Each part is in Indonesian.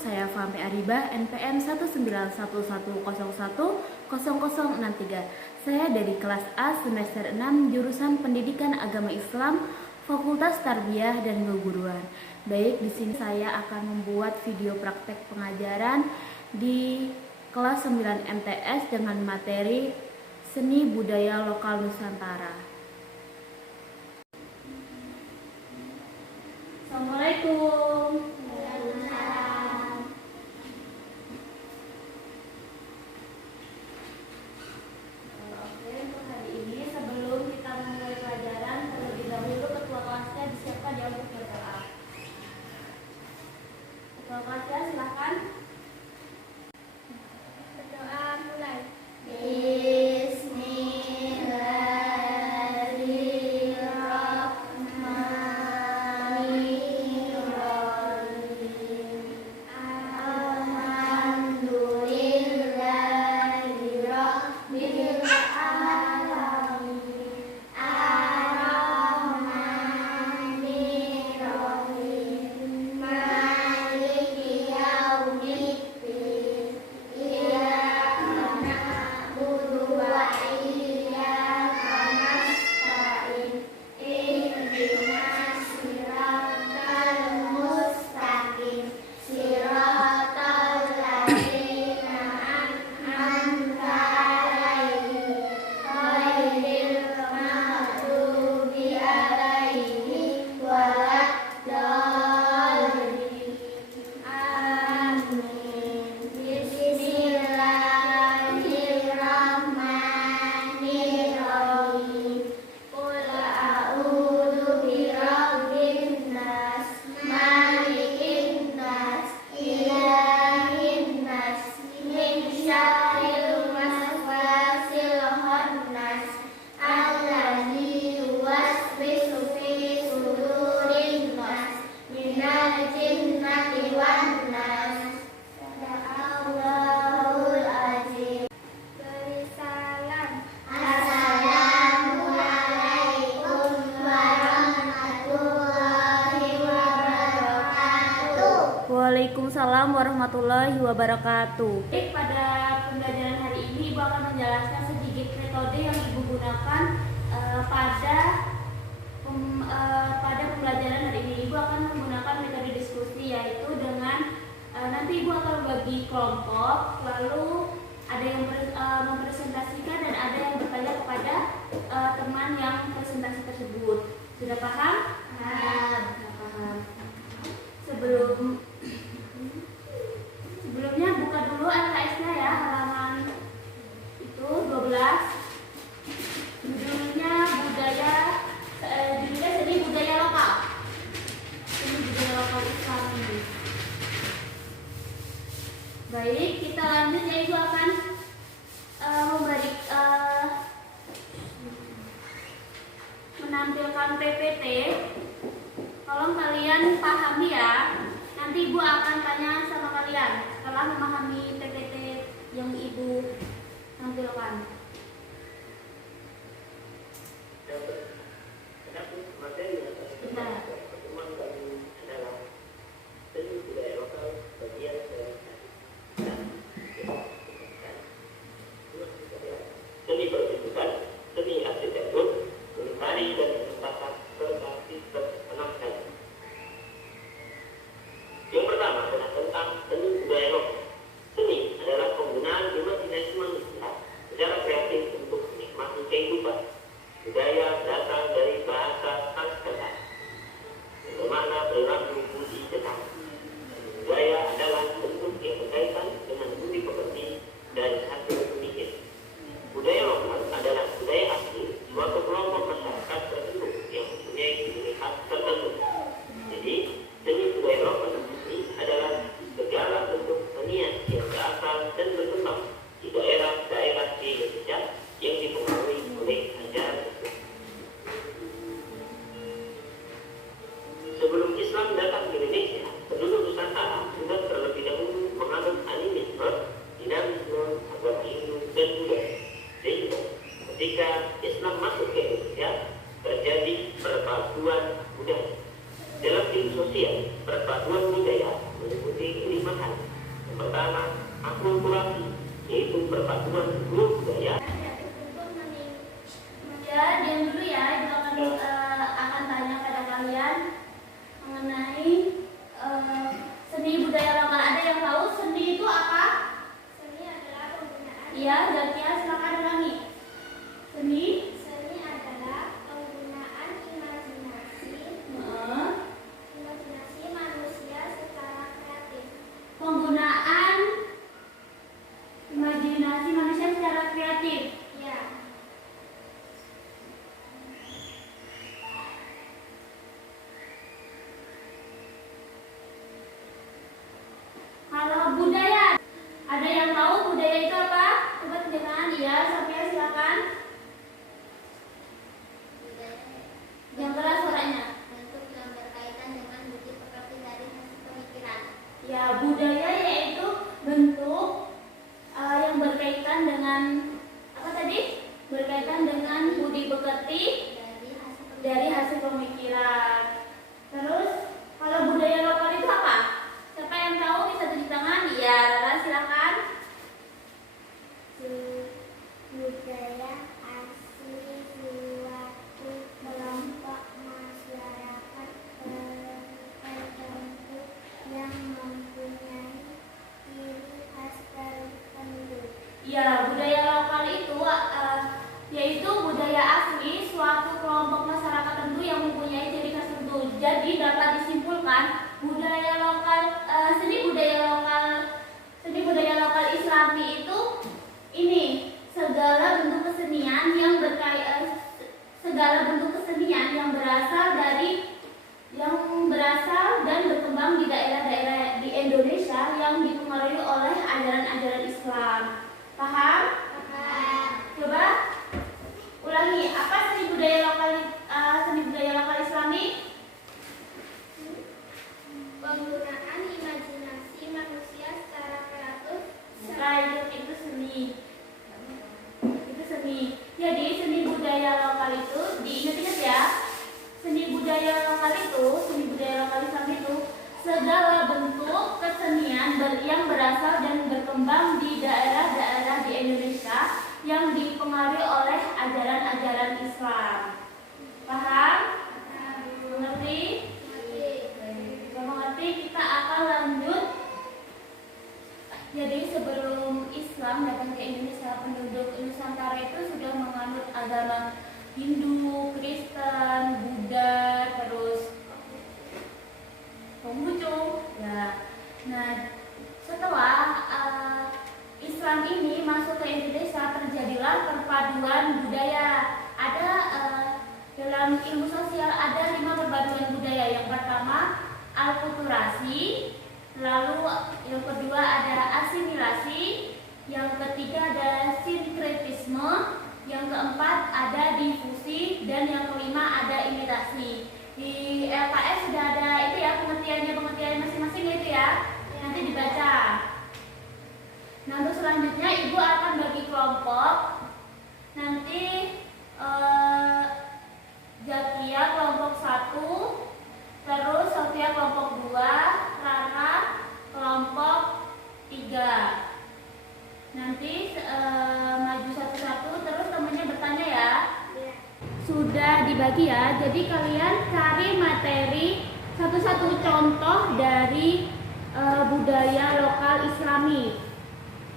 saya Fahmi Aribah, NPM 19111010063. Saya dari kelas A semester 6 jurusan Pendidikan Agama Islam, Fakultas Tarbiyah dan Keguruan. Baik, di sini saya akan membuat video praktek pengajaran di kelas 9 MTS dengan materi Seni Budaya Lokal Nusantara. Assalamualaikum. Waalaikumsalam. Oke, untuk hari ini sebelum kita memulai pelajaran, terlebih dahulu ketua kelasnya disiapkan ya untuk berdoa. Ketua kelasnya silakan. Berdoa mulai. Waalaikumsalam warahmatullahi wabarakatuh. Baik, pada pembelajaran hari ini Ibu akan menjelaskan sedikit metode yang Ibu gunakan pada pembelajaran hari ini. Ibu akan menggunakan metode diskusi, yaitu dengan nanti Ibu akan membagi kelompok, lalu ada yang mempresentasikan dan ada yang bertanya kepada teman yang presentasi tersebut. Sudah paham? Paham. Sebelumnya buka dulu LKS-nya ya, halaman itu 12. Judulnya Seni Budaya Lokal. Seni Budaya Lokal Islam ini. Baik, kita lanjut ya. Ibu akan menampilkan PPT. Tolong kalian pahami ya. Nanti Ibu akan tanya sama kalian setelah memahami PPT yang Ibu tampilkan. Benar. Seni pertunjukan, seni arsitektur, seni tari dan tata serta sistem penampilan. Yang pertama adalah tentang seni budaya lokal. Seni adalah penggunaan imajinasi manusia secara kreatif untuk menikmati kehidupan. Budaya berasal dari bahasa Sanskerta, bermakna perilaku budi sesama. Budaya adalah bentuk yang berkaitan dengan budi pekerti dan hasil pemikir. Budaya lokal adalah budaya asli suatu kelompok masyarakat tertentu yang mempunyai ciri khas tertentu. Jadi, seni budaya lokal ini adalah segala bentuk senian yang berasal dan berkembang di daerah-daerah di Indonesia yang dipengaruhi oleh ajaran Islam. Sebelum Islam datang ke Indonesia, penduduk Nusantara sudah terlebih dahulu menganut animisme, dinamisme, agama Hindu dan Buddha. Sehingga ketika Islam masuk ke Indonesia, terjadi perpaduan budaya. Dalam ilmu sosial, perpaduan budaya meliputi 5 hal. Yang pertama, akulturasi, yaitu perpaduan grup budaya. Ya, diam dulu ya. Ibu akan tanya pada kalian mengenai seni budaya lokal. Ada yang tahu seni itu apa? Seni adalah penggunaan. Iya, Zakia silakan ulangi. Seni. Seni adalah penggunaan imajinasi. Imajinasi manusia secara kreatif. Penggunaan imajinasi manusia secara kreatif. Ya. Kalau budaya, ada yang tahu budaya itu apa? Coba tunjukkan. Iya, Sofia silakan. Yang keras suaranya. Bentuk yang berkaitan dengan budi pekerti dari hasil pemikiran. Ya, budaya yaitu bentuk yang berkaitan dengan apa tadi? Berkaitan dengan budi pekerti dari hasil pemikiran. Terus, kalau budaya lokal itu apa? Siapa yang tahu bisa tunjuk tangan? Iya, Lala silakan. Budaya asli suatu kelompok masyarakat tertentu yang mempunyai ciri khas tertentu. Ya, budaya lokal itu yaitu budaya asli suatu kelompok masyarakat tertentu yang mempunyai ciri khas tertentu. Jadi dapat disimpulkan budaya lokal seni budaya lokal Islami itu ini segala bentuk kesenian yang berasal dan berkembang di daerah-daerah di Indonesia yang dipengaruhi oleh ajaran-ajaran Islam. Paham? Coba ulangi, apa seni budaya lokal Islami? Penggunaan imajinasi manusia secara kreatif. Itu seni. Jadi seni budaya lokal itu diingat-ingat ya. Seni budaya lokal Islam itu segala bentuk kesenian yang berasal dan berkembang di daerah-daerah di Indonesia yang dipengaruhi oleh ajaran-ajaran Islam. Paham? Mengerti? Jika mengerti, kita akan lanjut. Jadi sebelum Islam datang ke Indonesia, penduduk Nusantara itu sudah menganut agama Hindu, Kristen, Buddha, terus Konghucu. Ya. Nah, setelah Islam ini masuk ke Indonesia, terjadilah perpaduan budaya. Ada dalam ilmu sosial ada 5 perpaduan budaya. Yang pertama alkulturasi, lalu yang kedua ada asimilasi, yang ketiga ada sinkretisme, yang keempat ada difusi, dan yang kelima ada imitasi. Di LKS sudah ada itu ya pengertian masing-masing itu ya. Nanti dibaca. Nah, untuk selanjutnya Ibu akan bagi kelompok. Nanti Zakia kelompok 1, terus Sofia kelompok 2, Rara kelompok 3. Nanti maju satu-satu, terus temannya bertanya ya. Sudah dibagi ya. Jadi kalian cari materi satu-satu contoh dari budaya lokal Islami.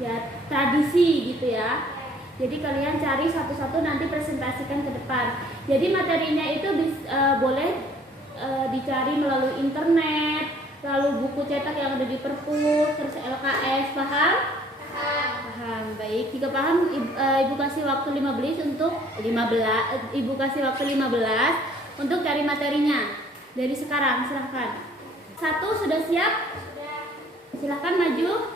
Ya, tradisi gitu ya. Jadi kalian cari satu-satu, nanti presentasikan ke depan. Jadi materinya itu boleh dicari melalui internet, lalu buku cetak yang ada di perpus, terus LKS. Paham? Paham. Baik, jika paham Ibu kasih waktu 15 untuk cari materinya. Dari sekarang silahkan. 1 sudah siap? Silahkan maju.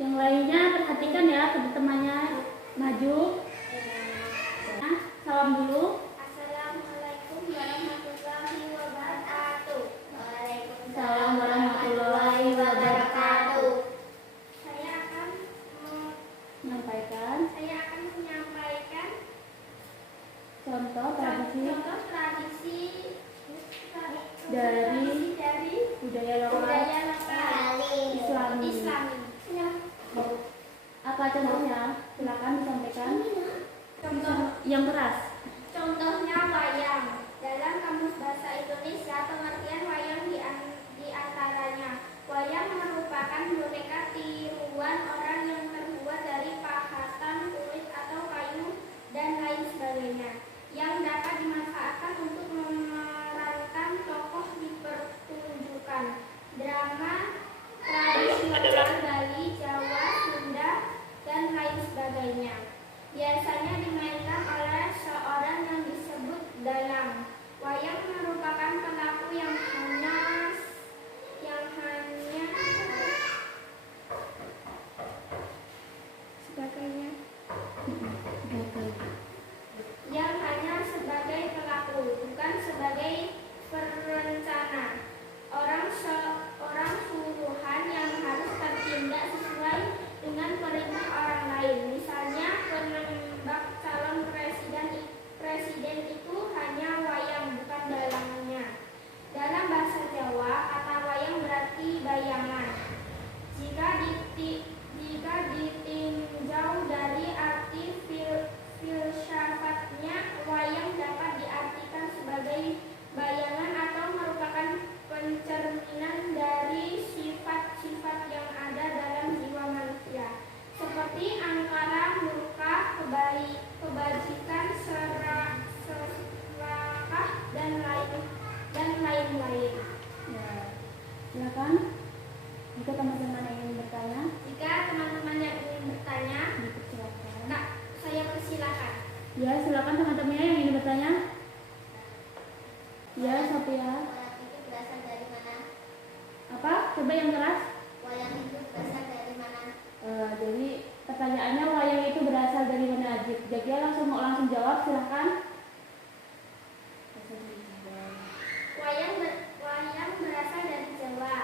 Yang lainnya perhatikan ya, teman-temannya maju. Nah, salam dulu. Assalamualaikum warahmatullahi wabarakatuh. Waalaikumsalam warahmatullahi wabarakatuh. Saya akan Menyampaikan menyampaikan contoh tradisi. contoh tradisi yang keras. Contohnya wayang. Dalam Kamus Bahasa Indonesia, pengertian wayang di antaranya, wayang merupakan boneka tiruan orang yang terbuat dari pahatan, kulit atau kayu dan lain sebagainya, yang dapat dimanfaatkan untuk memerankan tokoh di pertunjukan, drama, tradisi lokal Bali, Jawa, Sunda, dan lain sebagainya. Biasanya dimainkan oleh seorang yang disebut dalang. Wayang merupakan pelaku yang hanya sebagai pelaku, bukan sebagai perencana. Orang suruhan yang harus bertindak sesuai dengan perintah orang lain. Misalnya penembak calon presiden itu hanya wayang, bukan dalangnya. Dalam bahasa Jawa, kata wayang berarti bayangan. Jika ditinjau dari arti filsafatnya, wayang dapat diartikan sebagai bayangan atau merupakan pencerminan dari sifat-sifat yang ada dalam jiwa manusia, seperti angkara, murka, kebajikan, serakah, dan lain-lain. Ya, silakan. Jika teman-teman yang ingin bertanya, dipersilakan. Kak, saya persilakan. Ya, silakan teman-teman yang ingin bertanya. Ya, Sophia. Wayang itu berasal dari mana? Apa? Coba yang keras. Wayang itu berasal dari mana? Jadi pertanyaannya wayang itu berasal dari mana? Jadi langsung jawab, silakan. Wayang berasal dari Jawa.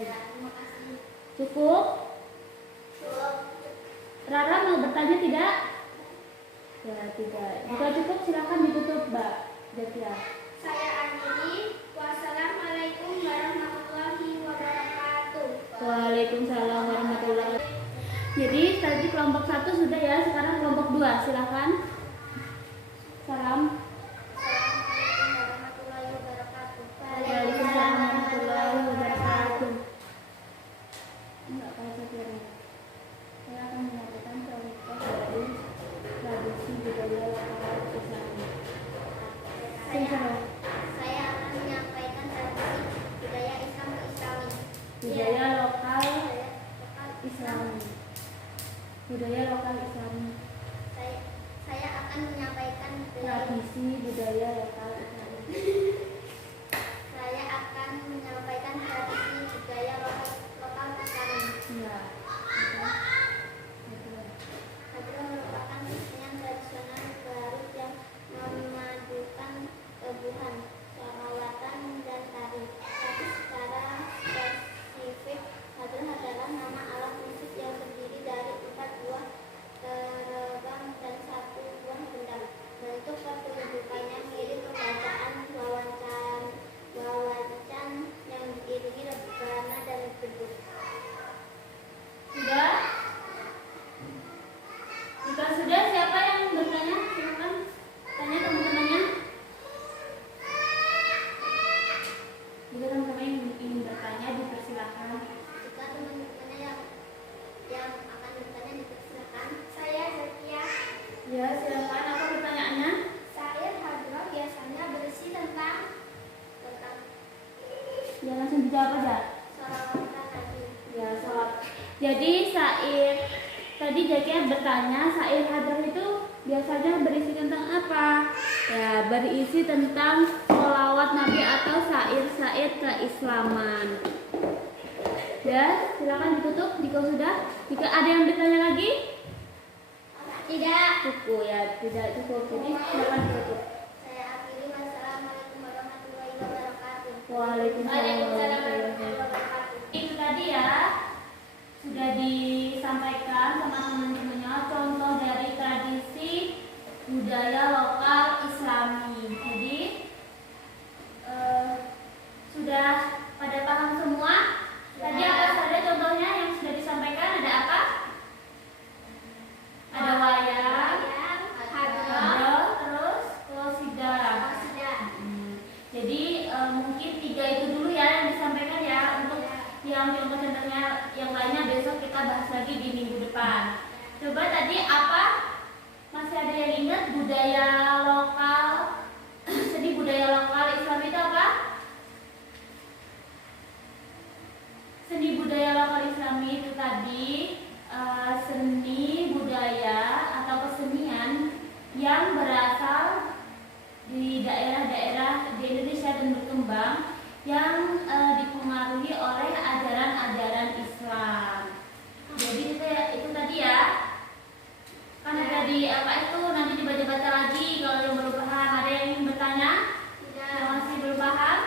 Ya, Terima kasih. cukup. Rara mau bertanya tidak? Ya, tidak. Jika cukup silakan ditutup, Mbak Jatia. Saya akhiri. Wassalamualaikum warahmatullahi wabarakatuh. Waalaikumsalam warahmatullahi wabarakatuh. Jadi tadi kelompok 1 sudah ya, sekarang kelompok 2 silakan. Salam. Assalamualaikum warahmatullahi wabarakatuh. Waalaikumsalam warahmatullahi wabarakatuh. Enggak kayak saya. Saya akan menyampaikan contoh dari tradisi budaya lokal Islami. Saya akan menyampaikan tradisi budaya Islam Islami. Budaya lokal Islami. Islami. Budaya lokal Islami. Saya akan menyampaikan Tradisi budaya lokal Islami. Saya akan menyampaikan tradisi budaya lokal Islami. Ya. Hadrah merupakan kesenian tradisional Garut yang memadukan tebuhan, sholawatan, dan tari. Tapi secara spesifik, hadrah adalah nama alat musik yang terdiri dari 4 buah terebang dan 1 buah gendang. Bentuk pertunjukannya mirip pembacaan wawancan yang diiringi rebana dan beduk. Sudah? Jika sudah, siapa yang bertanya? Silakan tanya teman-temannya. Jika teman-teman ingin bertanya, dipersilakan. Jika teman-temannya yang akan bertanya dipersilakan. Saya Zakia. Ya, silakan. Apa pertanyaannya? Syair hadrah biasanya berisi tentang Ya, langsung dijawab aja. sholawatan Nabi. Ya, sholat. Jadi syair tadi Zakia bertanya, syair hadrah itu biasanya berisi tentang apa? Ya, berisi tentang sholawat Nabi atau syair-syair keislaman. Ya, silakan ditutup jika sudah. Jika ada yang bertanya lagi, Tidak. cukup ya, tidak cukup. Jadi silakan ditutup. Saya akhiri. Wassalamualaikum warahmatullahi wabarakatuh. Waalaikumsalam warahmatullahi warahmatullahi wabarakatuh. Itu tadi ya sudah disampaikan sama teman-temannya contoh dari tradisi budaya lokal Islami. Jadi sudah pada paham semua? Tadi apa saja contohnya yang sudah disampaikan? Ada apa? Ada wayang, dan berkembang yang dipengaruhi oleh ajaran-ajaran Islam. Jadi itu tadi ya. Kan tadi apa itu nanti dibaca-baca lagi kalau yang belum paham. Ada yang ingin bertanya? Tidak. Yang masih belum paham?